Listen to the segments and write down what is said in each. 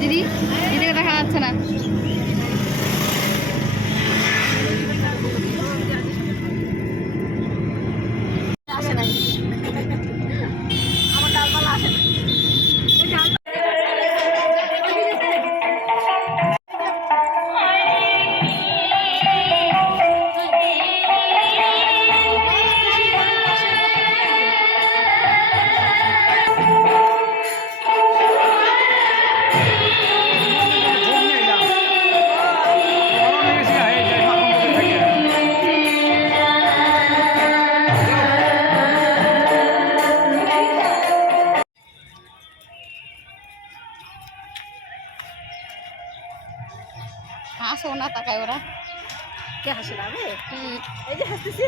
দিদি, দিদিকে দেখা যাচ্ছে না। আসে নাই, আমার ডালপালা আসে না। হাসো না, তাকায় ওরা। কে হাসে না? এই যে হাসতেছি।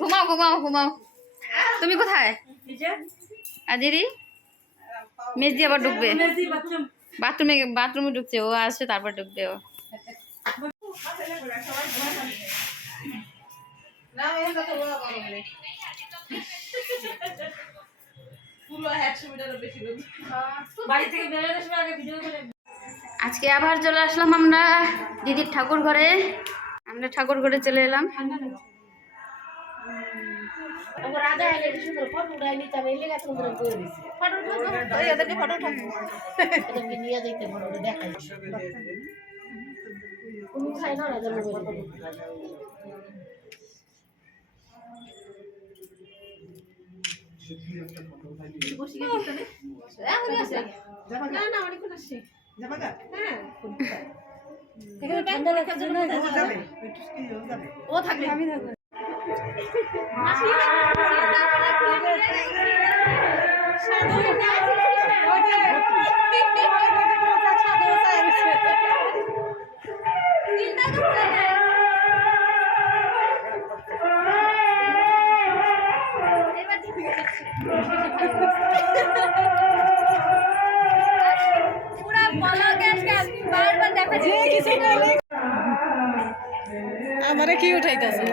ঘুমাও ঘুমাও ঘুমাও। তুমি কোথায়? আর দিদি মেজদি আবার ঢুকবে বাথরুমে, বাথরুমে ঢুকছে ও, আসছে তারপর ঢুকবে ও। আজকে আবার চলে আসলাম আমরা দিদির ঠাকুর ঘরে। আমরা ঠাকুর ঘরে চলে এলাম। ও থাকবে আমি থাকবো। আমারে কি উঠাইতেছে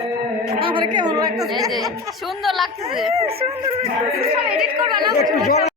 আমার কেমন লাগতেছে সুন্দর লাগতেছে সুন্দর এডিট করবা না